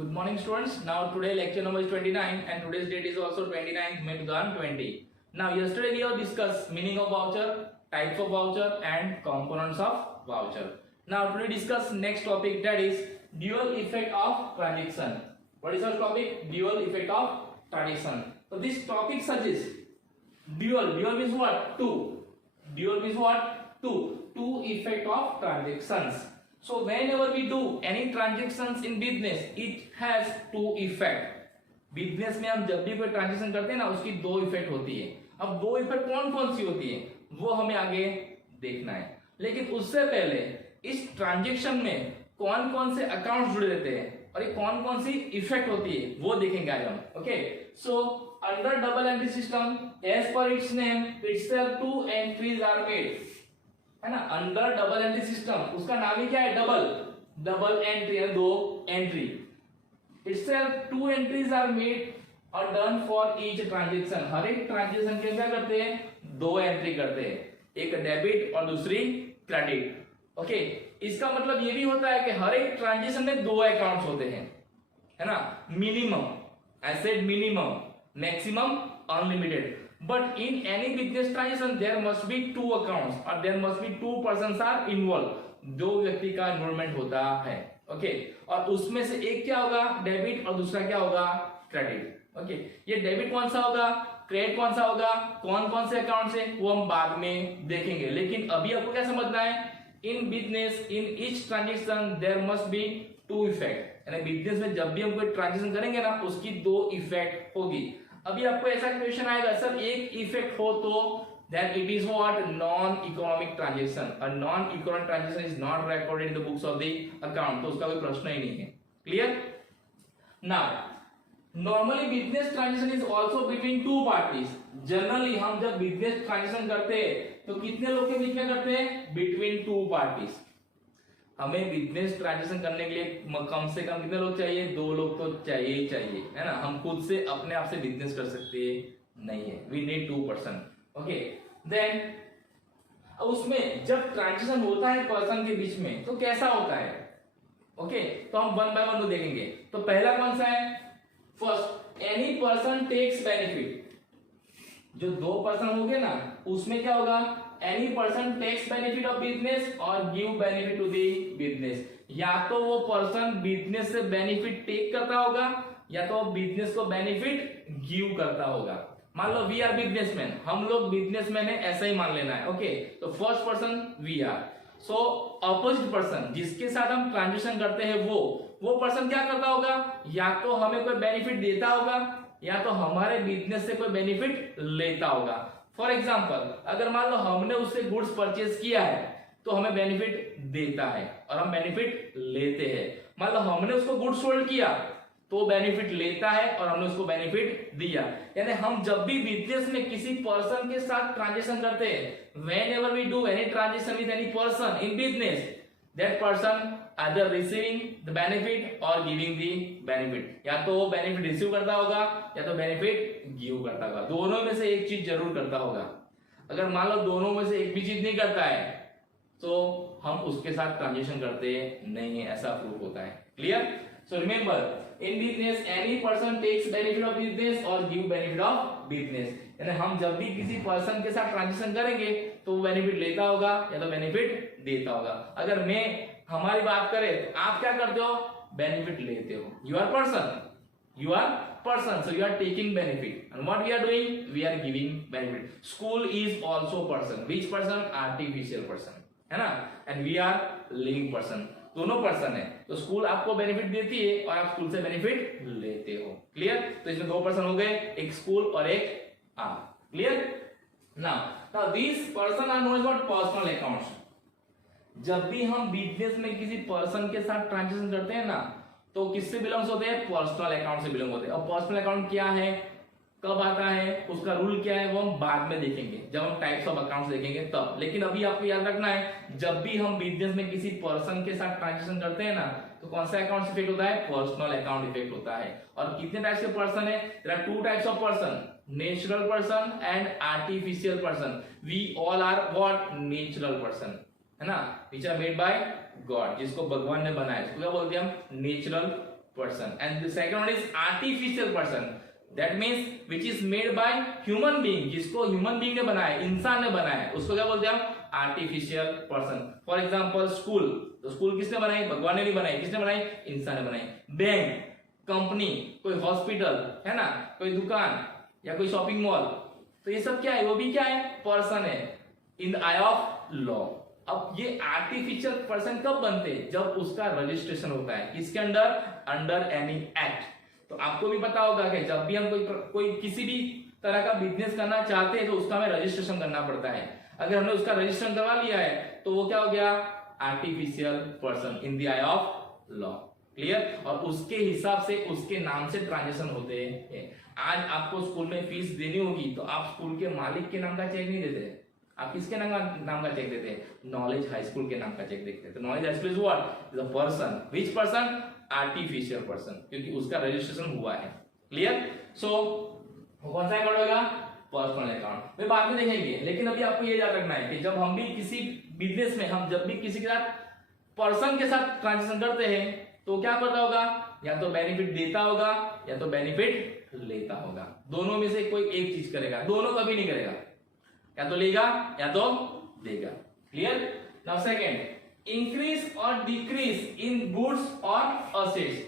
Good morning students. Now today lecture number is 29 and today's date is also 29th May 2020. Now yesterday we have discussed meaning of voucher, types of voucher and components of voucher. Now today discuss next topic, that is dual effect of transaction. What is our topic? Dual effect of transaction. So this topic suggests dual means what? Two. Dual means what? Two effect of transactions. So whenever we do any transactions in business, it has two effect. Business में हम जब भी कोई transaction करते हैं ना, उसकी दो इफेक्ट होती है. अब दो इफेक्ट कौन कौन सी होती है वो हमें आगे देखना है. लेकिन उससे पहले इस ट्रांजेक्शन में कौन कौन से अकाउंट जुड़े रहते हैं और ये कौन कौन सी इफेक्ट होती है वो देखेंगे आज हम. Okay, so under double entry system, as per its name, itself two entries are made, है ना. अंडर डबल एंट्री सिस्टम, उसका नाम ही क्या है? डबल एंट्री है, दो entry. Itself two entries are made और डन फॉर ईच ट्रांजेक्शन. हर एक ट्रांजेक्शन के क्या करते हैं? दो एंट्री करते हैं, एक डेबिट और दूसरी क्रेडिट. ओके, इसका मतलब ये भी होता है कि हर एक ट्रांजेक्शन में दो अकाउंट्स होते हैं, है ना. Minimum, asset minimum, maximum unlimited. But in any business transaction there must be two accounts or there must be two persons are involved. दो व्यक्ति का इन्वॉल्वमेंट होता है. ओके, और उसमें से एक क्या होगा? डेबिट और दूसरा क्या होगा? क्रेडिट. ओके, ये डेबिट कौन सा होगा, क्रेडिट कौन सा होगा, कौन कौन से अकाउंट से, वो हम बाद में देखेंगे. लेकिन अभी आपको क्या समझना है? In business in each transaction there must be two effect. यानी बिजनेस में जब भी हम कोई ट्रांजेक्शन करेंगे ना, उसकी दो इफेक्ट होगी. अभी आपको ऐसा क्वेश्चन आएगा, सर एक इफेक्ट हो तो then it is what? Non-economic transaction. A non-economic transaction is not recorded in the books of the account. तो उसका कोई प्रश्न ही नहीं है. Clear? Now, normally business transaction is also between two parties. Generally हम जब business transaction करते हैं तो कितने लोग के बीच में करते हैं? Between two parties. हमें बिजनेस ट्रांजेक्शन करने के लिए कम से कम कितने लोग चाहिए? दो लोग तो चाहिए ही चाहिए, है ना. हम खुद से अपने आप से बिजनेस कर सकते नहीं है. We need two person. Okay, then उसमें जब ट्रांजेक्शन होता है पर्सन के बीच में तो कैसा होता है? ओके, तो हम वन बाय वन देखेंगे. तो पहला कौन सा है? First, any person takes benefit. जो दो पर्सन हो गए ना, उसमें क्या होगा? Any person takes benefit of business or give benefit to the business. या तो वो पर्सन बिजनेस से बेनिफिट टेक करता होगा या तो बिजनेस को बेनिफिट गिव करता होगा. मान लो वी आर बिजनेसमैन, हम लोग बिजनेसमैन है, ऐसा ही मान लेना है. ओके, तो first person we are. So opposite person जिसके साथ हम ट्रांजेक्शन करते हैं वो पर्सन क्या करता होगा? या तो हमें कोई बेनिफिट देता होगा या तो हमारे बिजनेस से कोई बेनिफिट लेता होगा. फॉर एग्जाम्पल, अगर मान लो हमने उससे गुड्स परचेज किया है तो हमें बेनिफिट देता है और हम बेनिफिट लेते हैं. मान लो हमने उसको गुड्स सोल्ड किया तो बेनिफिट लेता है और हमने उसको बेनिफिट दिया. यानी हम जब भी बिजनेस में किसी पर्सन के साथ ट्रांजेक्शन करते हैं, whenever we do any transaction with any person in business, that person either receiving the benefit or giving the benefit. या तो वो बेनिफिट रिसीव करता होगा या तो बेनिफिट गिव करता होगा. दोनों में से एक चीज जरूर करता होगा. अगर मान लो दोनों में से एक भी चीज नहीं करता है तो हम उसके साथ ट्रांजेक्शन करते नहीं है, ऐसा प्रूफ होता है. Clear? So remember, in business any person takes benefit of business और गिव बेनिफिट ऑफ बिजनेस. यानी हम जब भी किसी पर्सन के साथ ट्रांजेक्शन करेंगे तो वो बेनिफिट लेता होगा या तो बेनिफिट देता होगा. अगर मैं हमारी बात करें तो आप क्या करते हो? बेनिफिट लेते हो. You are person, so you are taking benefit. And what we are doing? We are giving benefit. School is also person. Which person? Artificial person, है ना. And we are living person. दोनों person है, तो school आपको benefit देती है और आप स्कूल से बेनिफिट लेते हो. क्लियर? तो इसमें दो पर्सन हो गए, एक स्कूल और एक आप. Clear? Now this person are known as what? Personal accounts. जब भी हम बिजनेस में किसी पर्सन के साथ ट्रांजेक्शन करते हैं ना, तो किससे बिलोंग्स होते हैं? पर्सनल अकाउंट से बिलोंग होते हैं. और पर्सनल अकाउंट क्या है, कब आता है, उसका रूल क्या है, वो हम बाद में देखेंगे जब हम टाइप्स ऑफ अकाउंट्स देखेंगे तब. लेकिन अभी आपको याद रखना है, जब भी हम बिजनेस में किसी पर्सन के साथ ट्रांजेक्शन करते हैं ना, तो कौन सा अकाउंट इफेक्ट होता है? पर्सनल अकाउंट इफेक्ट होता है. और कितने टाइप्स के पर्सन है? There are two types of person, natural person and artificial person. We all are what? Natural person, है ना, which are made by God, जिसको भगवान ने बनाया. इसको क्या बोलते हैं हम? Natural person, and the second one is artificial person. That means which is made by human being, जिसको human being ने बनाया, इंसान ने बनाया, उसको क्या बोलते हैं हम? Artificial person. For example school, तो स्कूल किसने बनाई? भगवान ने नहीं बनाई. किसने बनाई? इंसान ने बनाई. बैंक, कंपनी, कोई हॉस्पिटल है ना, कोई दुकान या कोई शॉपिंग मॉल, तो ये सब क्या है? वो भी क्या है? पर्सन है in the I of law. अब ये आर्टिफिशियल पर्सन कब बनते हैं? जब उसका रजिस्ट्रेशन होता है. किसके अंडर? Under any act. तो आपको भी पता होगा कि जब भी हम कोई किसी भी तरह का बिजनेस करना चाहते हैं तो उसका हमें रजिस्ट्रेशन करना पड़ता है. अगर हमने उसका रजिस्ट्रेशन करवा लिया है तो वो क्या हो गया? Artificial person in the I of law. Clear? और उसके हिसाब से उसके नाम से ट्रांजेक्शन होते हैं. आज आपको स्कूल में फीस देनी होगी तो आप स्कूल के मालिक के नाम का चेक नहीं देते, आप किसके नाम का चेक देते हैं? नॉलेज हाई स्कूल के नाम का चेक देते हैं. तो knowledge high school is what? Is a person. Which person? Artificial person, क्योंकि उसका रजिस्ट्रेशन हुआ है. क्लियर? सो कौन सा अकाउंट होगा? Personal account. वे बाद में देखेंगे, लेकिन अभी आपको ये याद रखना है कि जब हम भी किसी बिजनेस में, हम जब भी किसी के साथ पर्सन के साथ ट्रांजेक्शन करते हैं तो क्या करता होगा? या तो बेनिफिट देता होगा या तो बेनिफिट लेता होगा. दोनों में से कोई एक चीज करेगा, दोनों कभी नहीं करेगा. या तो लेगा या तो देगा. क्लियर? नाउ सेकंड, इंक्रीज और डिक्रीज इन गुड्स और असेट्स.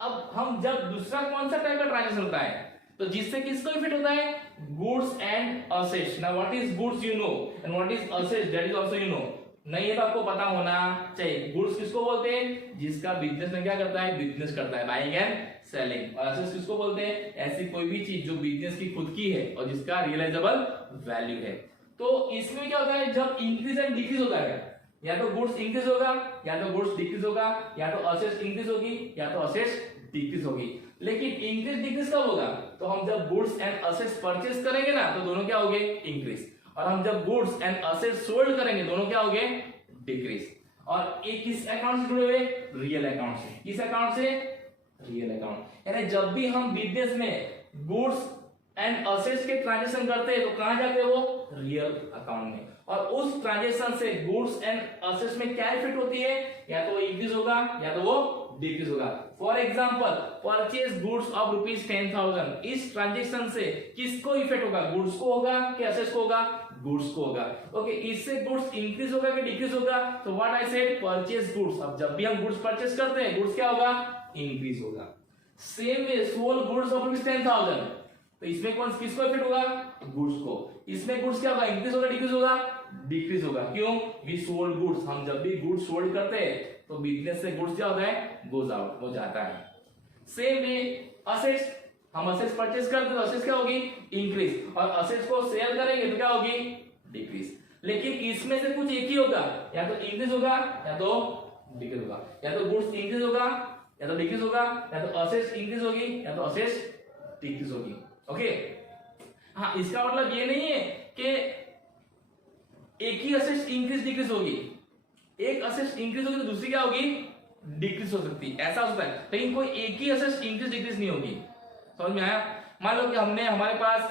अब हम जब दूसरा कौन सा टाइप का ट्रांजेक्शन होता है तो जिससे किसको इफेक्ट होता है? Goods and assets. Now what is goods you know and what is assets that is also you know. नहीं है तो आपको पता होना चाहिए. गुड्स किसको बोलते हैं? जिसका बिजनेस में क्या करता है? बिजनेस करता है, बाइंग एंड सेलिंग. और असेट्स किसको बोलते हैं? ऐसी कोई भी चीज जो बिजनेस की खुद की है और जिसका रियलाइजेबल वैल्यू है. तो इसमें क्या होता है? जब इंक्रीज एंड डिक्रीज होता है, या तो गुड्स इंक्रीज होगा या तो गुड्स डिक्रीज होगा, या तो असेट्स इंक्रीज होगी या तो असेट्स डिक्रीज होगी. लेकिन इंक्रीज डिक्रीज कब होगा? तो हम जब गुड्स एंड असेट्स परचेस करेंगे ना तो दोनों क्या होंगे? इंक्रीज. और हम जब गुड्स एंड असेट्स सोल्ड करेंगे दोनों क्या होंगे? डिक्रीज. और एक किस अकाउंट से जुड़े हुए? रियल अकाउंट से. किस अकाउंट से? Real account. यानी जब भी हम बिजनेस में गुड्स एंड असेट्स के ट्रांजेक्शन करते हैं तो कहां जाते हैं? वो रियल अकाउंट में. और उस ट्रांजेक्शन से गुड्स एंड असेट्स में क्या इफेक्ट होती है? या तो वो इंक्रीज होगा या तो वो डिक्रीज होगा. For example purchase goods of ₹10,000. इस ट्रांजेक्शन से किसको इफेक्ट होगा? गुड्स को होगा कि असेट्स को होगा? गुड्स को होगा. ओके, इससे गुड्स इंक्रीज होगा कि डिक्रीज होगा? तो what I said, purchase goods. अब जब भी हम गुड्स परचेज करते हैं गुड्स क्या होगा? इंक्रीज होगा. Same way sold goods of ₹10,000. तो इसमें कौन किसको इफेक्ट होगा? गुड्स को. इसमें गुड्स क्या होगा? इंक्रीज होगा डिक्रीज होगा? डिक्रीज होगा. क्यों? We sold goods. हम जब भी गुड्स सोल्ड करते हैं तो बिजनेस से गुड्स क्या होता है? गोज आउट, हो जाता है. सेम वे असेट्स, हम असेट्स परचेज करते हैं तो असेट्स क्या होगी? इंक्रीज. और असेट्स को सेल करेंगे तो क्या होगी? डिक्रीज. लेकिन इसमें से कुछ एक ही होगा, या तो इंक्रीज होगा या तो डिक्रीज होगा. या तो गुड्स इंक्रीज होगा या तो डिक्रीज होगा, या तो असेट्स इंक्रीज होगी या तो असेट्स डिक्रीज होगी. ओके. हाँ, इसका मतलब ये नहीं है कि एक ही असेट्स इंक्रीज डिक्रीज होगी. एक असेट्स इंक्रीज होगी तो दूसरी क्या होगी? डिक्रीज हो सकती है. ऐसा होता है. लेकिन कोई एक ही असेट्स इंक्रीज डिक्रीज नहीं होगी. समझ में आया? मान लो कि हमारे पास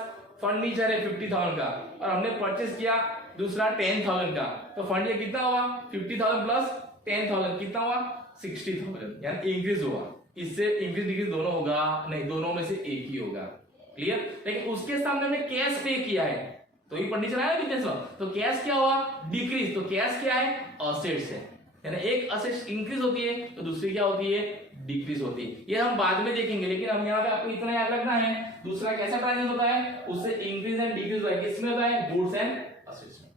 फर्नीचर है 50,000 का और हमने परचेज किया दूसरा 10,000 का. तो फर्नीचर कितना हुआ? 50,000 प्लस 10,000 कितना हुआ? 60,000. यानी इंक्रीज हुआ. इससे इंक्रीज डिक्रीज दोनों होगा? नहीं, दोनों में से एक ही होगा. क्लियर? लेकिन उसके सामने हमने कैश पे किया है तो ही फर्नीचर आया बिजनेस में. तो कैश क्या हुआ? डिक्रीज. तो कैश क्या है? असेट्स है. यानी एक असेट्स इंक्रीज होती है तो दूसरी क्या होती है? डिक्रीज होती है. ये हम बाद में देखेंगे, लेकिन हम यहाँ पे आपको इतना याद रखना है. दूसरा कैसा ट्रांजेक्शन होता है? उससे इंक्रीज एंड डिक्रीज होता है. किसमें होता है? गुड्स एंड असेट्स में.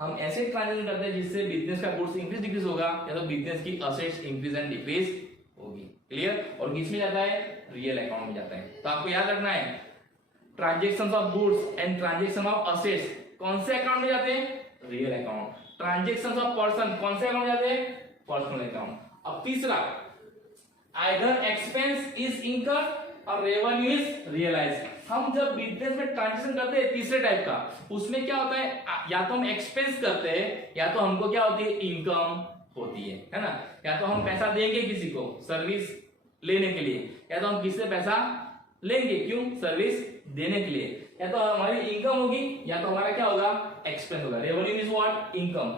हम ऐसे ट्रांजेक्शन करते हैं जिससे बिजनेस का गुड्स इंक्रीज डिक्रीज होगा या तो बिजनेस की असेट्स इंक्रीज एंड डिक्रीज होगी. क्लियर? और किसमें जाता है? रियल अकाउंट में जाता है. तो आपको याद रखना है transaction of goods and transaction of assets कौन से अकाउंट में जाते हैं? Real account. Transaction of person कौन से अकाउंट में जाते हैं? Personal account. अब तीसरा, आइदर एक्सपेंस इज इनकर्ड और रेवेन्यू इज रियलाइज्ड. हम जब बिजनेस में ट्रांजेक्शन करते हैं तीसरे टाइप का, उसमें क्या होता है? या तो हम एक्सपेंस करते हैं या तो हमको क्या होती है? इनकम होती है ना. या तो हम पैसा देंगे किसी को सर्विस लेने के लिए, या तो हम किससे पैसा लेंगे, क्यों? सर्विस देने के लिए. या तो हमारी इनकम होगी या तो हमारा क्या होगा? एक्सपेंस होगा. Revenue is what? इनकम.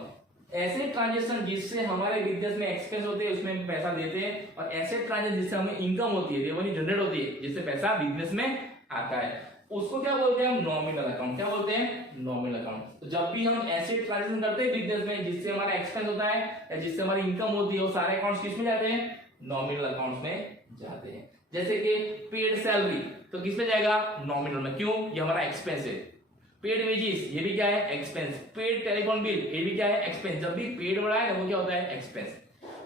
ऐसे ट्रांजेक्शन जिससे हमारे बिजनेस में एक्सपेंस होते हैं उसमें पैसा देते हैं, और ऐसे ट्रांजेक्शन जिससे हमें इनकम होती है, रेवेन्यू जनरेट होती है, जिससे पैसा बिजनेस में आता है, उसको क्या बोलते हैं हम? Nominal account. क्या बोलते हैं? Nominal account. तो जब भी हम ऐसे ट्रांजेक्शन करते हैं बिजनेस में जिससे हमारा एक्सपेंस होता है या जिससे हमारी इनकम होती है, वो सारे अकाउंट्स किस में जाते हैं? नॉमिनल अकाउंट्स में जाते हैं। जैसे कि पेड सैलरी तो किस में जाएगा? नॉमिनल में। क्यों? ये हमारा एक्सपेंस है। पेड वेजेस ये भी क्या है? एक्सपेंस। पेड टेलीफोन बिल ये भी क्या है? एक्सपेंस। जब भी पेड बढ़ा है ना वो क्या होता है? Expense.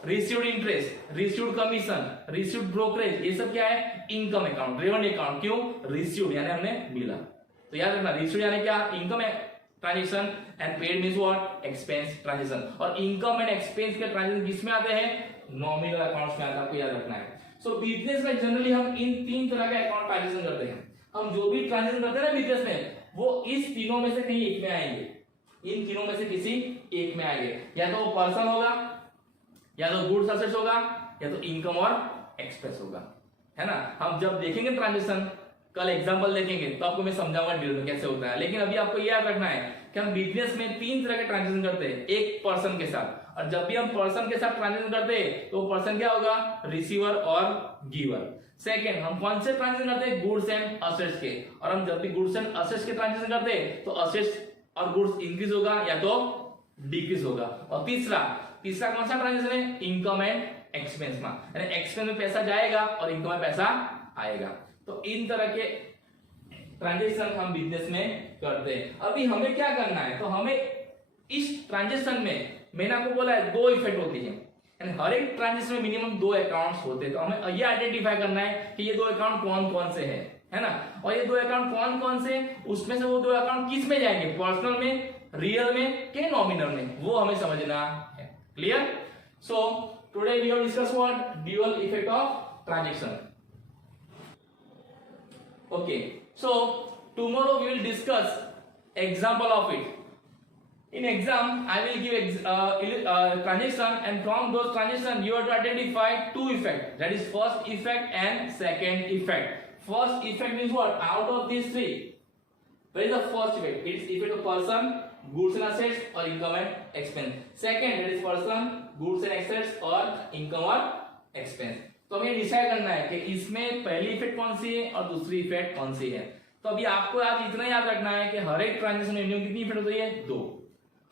Received interest, received commission, received brokerage, ये सब क्या है? Income account, revenue account. क्यों? रिसीव्ड यानी हमने मिला। तो याद रखना, रिसीव्ड यानी क्या? Income transaction, and paid means what? Expense transaction. और इनकम एंड एक्सपेंस के ट्रांजेक्शन किसमें आते हैं? नॉमिनल अकाउंट्स में आता है, आपको याद रखना है। सो बिजनेस में जनरली हम इन तीन तरह के अकाउंट ट्रांजेक्शन करते हैं। हम जो भी ट्रांजेक्शन करते हैं ना बिजनेस में, वो इस तीनों में से कहीं एक में आएंगे। इन तीनों में से किसी एक में आएंगे। या तो वो पर्सन होगा, या तो गुड्स असेट्स होगा, या तो इनकम और एक्सपेंस होगा, है ना। हम जब देखेंगे ट्रांजेक्शन, कल एग्जांपल देखेंगे तो आपको मैं समझाऊंगा डिटेल में कैसे होता है। लेकिन अभी आपको याद रखना है कि हम बिजनेस में तीन तरह के ट्रांजेक्शन करते हैं, एक पर्सन के साथ। और जब भी हम पर्सन के साथ ट्रांजेक्शन करते हैं तो पर्सन क्या होगा? रिसीवर और गिवर। सेकेंड, हम कौन से ट्रांजेक्शन करते हैं? गुड्स एंड असेट्स के। और हम जब भी गुड्स एंड असेट्स के ट्रांजेक्शन करते हैं तो असेट्स और गुड्स इंक्रीज होगा या तो डिक्रीज होगा। और तीसरा कौन सा ट्रांजेक्शन है? इनकम एंड एक्सपेंस में, यानी एक्सपेंस में पैसा जाएगा और इनकम में पैसा आएगा। तो इन तरह के ट्रांजेक्शन हम बिजनेस में करते हैं। अभी हमें क्या करना है? तो हमें इस ट्रांजेक्शन में, मैंने आपको बोला है, दो इफेक्ट होती है, यानी हर एक ट्रांजेक्शन में मिनिमम दो अकाउंट्स होते हैं। तो हमें ये आइडेंटिफाई करना है कि ये दो अकाउंट कौन कौन से है ना। और ये दो अकाउंट कौन कौन से, उसमें से वो दो अकाउंट किस में जाएंगे? पर्सनल में, रियल में के नॉमिनल में, वो हमें समझना है। Clear? So today we have discuss what? Dual effect of transaction. Okay, so tomorrow we will discuss example of it. In exam, I will give transaction, and from those transaction you have to identify two effects. That is first effect and second effect. First effect means what? Out of these three, where is the first effect? It is effect of person, goods and assets, or income and expense. Second, that is person, goods and assets, or income or expense. तो हमें decide करना है कि इसमें पहली effect कौन सी है और दूसरी इफेक्ट कौन सी है। तो अभी आपको आज इतना याद रखना है कि हर एक ट्रांजेक्शन में मिनिमम कितनी इफेक्ट होती है? दो।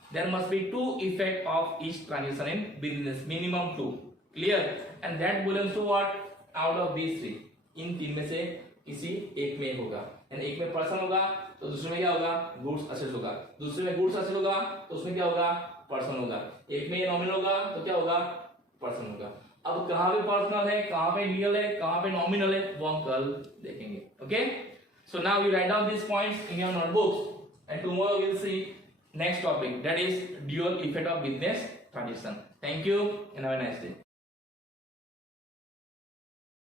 There must be two effect of each transaction in business, minimum two. Clear? And that belongs to what? Out of these three, इन तीन में से किसी एक में होगा। यानी एक में पर्सन होगा तो दूसरे में क्या होगा? गुड्स असेट्स होगा। दूसरे में गुड्स असेट्स होगा तो उसमें क्या होगा? पर्सन होगा। एक में नॉमिनल होगा तो क्या होगा? पर्सन होगा। अब कहां पे पर्सनल है, कहां पे रियल है, कहां पे नॉमिनल है, वो हम कल देखेंगे। Okay, so now you write down this points in your notebooks and tomorrow we will see next topic, that is dual effect of business transaction. Thank you and have a nice day.